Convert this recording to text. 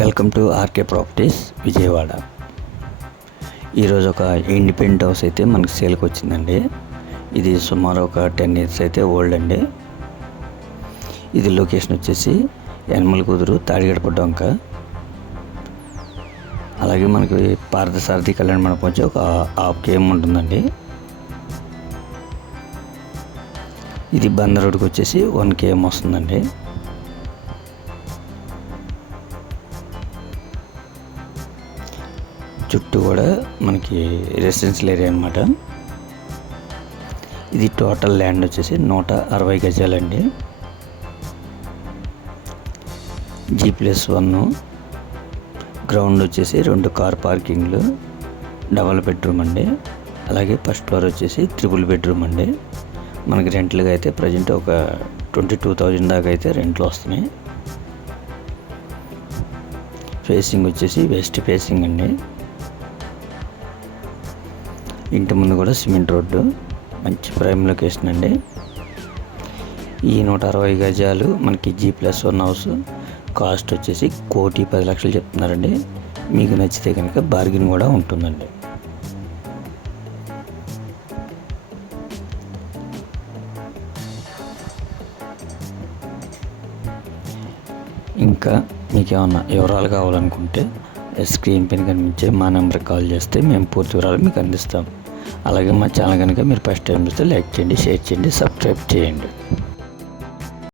Welcome to RK properties Vijayawada. ఈరోజు ఒక independent house అయితే మనకి సేల్కి వచ్చిందండి. ఇది సుమారు ఒక 10 years అయితే ఓల్డ్ అండి. ఇది లొకేషన్ వచ్చేసి యనమల కుదురు తాడిగడప డొంక. అలాగే మనకి పార్థసారథి కళ్యాణ మండపం వచ్చి ఒక 1/2 km ఉంటుందండి. ఇది బందర్ రోడ్కి వచ్చేసి 1 km వస్తుందండి. చుట్టూ కూడా మనకి రెసిడెన్షియల్ ఏరియా అనమాట. ఇది టోటల్ ల్యాండ్ వచ్చేసి 160 గజాలండి. G+1 గ్రౌండ్ వచ్చేసి 2 కార్ పార్కింగ్లు, డబల్ బెడ్రూమ్ అండి. అలాగే ఫస్ట్ ఫ్లోర్ వచ్చేసి 3 బెడ్రూమ్ అండి. మనకి రెంట్లుగా అయితే ప్రజెంట్ ఒక 22,000 దాకా అయితే రెంట్లు వస్తున్నాయి. ఫేసింగ్ వచ్చేసి వెస్ట్ ఫేసింగ్ అండి. ఇంటి ముందు కూడా సిమెంట్ రోడ్డు, మంచి ప్రైమ్ లొకేషన్ అండి. ఈ 160 గజాలు మనకి G+1 హౌస్ కాస్ట్ వచ్చేసి 1,10,00,000 చెప్తున్నారండి. మీకు నచ్చితే కనుక బార్గెన్ కూడా ఉంటుందండి. ఇంకా మీకు ఏమన్నా వివరాలు కావాలనుకుంటే స్క్రీన్ పైన కనిపించే మా నెంబర్కి కాల్ చేస్తే మేము పూర్తి వివరాలు మీకు అందిస్తాం. అలాగే మా ఛానల్ కనుక మీరు ఫస్ట్ టైం చూస్తే లైక్ చేయండి, షేర్ చేయండి, సబ్స్క్రైబ్ చేయండి.